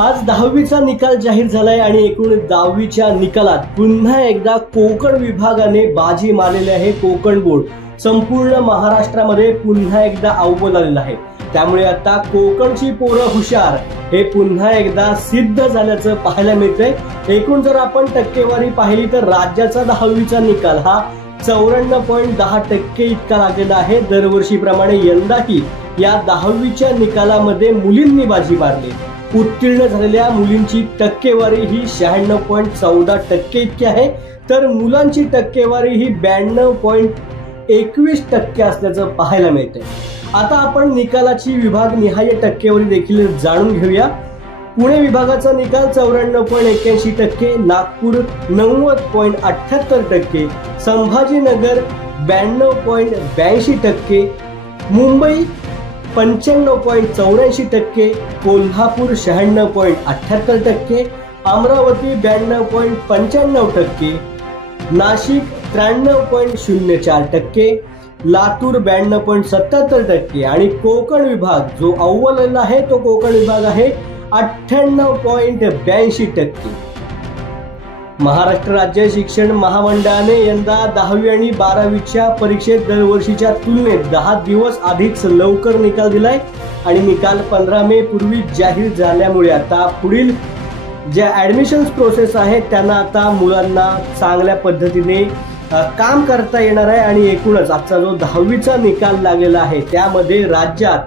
आज 10वीचा निकाल जाहीर झालाय आणि एकूण 10वीच्या निकालात पुन्हा एकदा कोकण विभागाने बाजी मारलेली आहे। कोकण बोर्ड संपूर्ण महाराष्ट्रामध्ये पुन्हा एकदा अव्वल आलेलं आहे। त्यामुळे आता कोकणची पोरं हुशार हे पुन्हा एकदा सिद्ध झाल्याचं पाहायला मिळतंय। एकूण जर आपण टक्केवारी पाहिली तर राज्याचा 10वीचा निकाल हा 94.10% इतका लागलेला आहे। दरवर्षीप्रमाणे यंदाही या 10वीच्या निकालामध्ये मुलींनी बाजी मारली। उत्तीर्ण झालेल्या मुलींची टक्केवारी ही 96.14% इतकी आहे, तर मुलांची टक्केवारी ही 92.21% असल्याचं पाहायला मिळतंय। आता आपण निकालाची विभागनिहाय टक्केवारी देखील जाणून घेऊया। पुणे विभागाचा निकाल 94.81%, नागपूर 90.78%, संभाजीनगर 92.82%, मुंबई 95.84%, कोल्हापूर 96.78%, अमरावती 92.95%, नाशिक 93.04%, लातूर 92.77% आणि कोकण विभाग जो अव्वल आहे तो कोकण विभाग आहे 98.82%। महाराष्ट्र राज्य शिक्षण महामंडळाने यंदा 10वी आणि 12वीच्या परीक्षेत दरवर्षीच्या तुलनेत 10 दिवस आधीच लवकर निकाल दिलाय आणि निकाल 15 मे पूर्वी जाहीर झाल्यामुळे आता पुढील ज्या ऍडमिशन प्रोसेस आहे त्यांना आता मुलांना चांगल्या पद्धतीने काम करता येणार आहे। आणि एकूणच आजचा जो 10वीचा निकाल लागलेला आहे त्यामध्ये राज्यात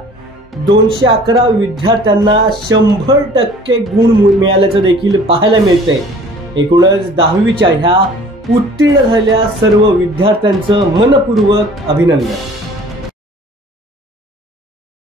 211 विद्यार्थ्यांना 100% गुण मिळाल्याचं देखील पाहायला मिळतंय। एकूणच 10वीच्या ह्या उत्तीर्ण झालेल्या सर्व विद्यार्थ्यांचं मनपूर्वक अभिनंदन।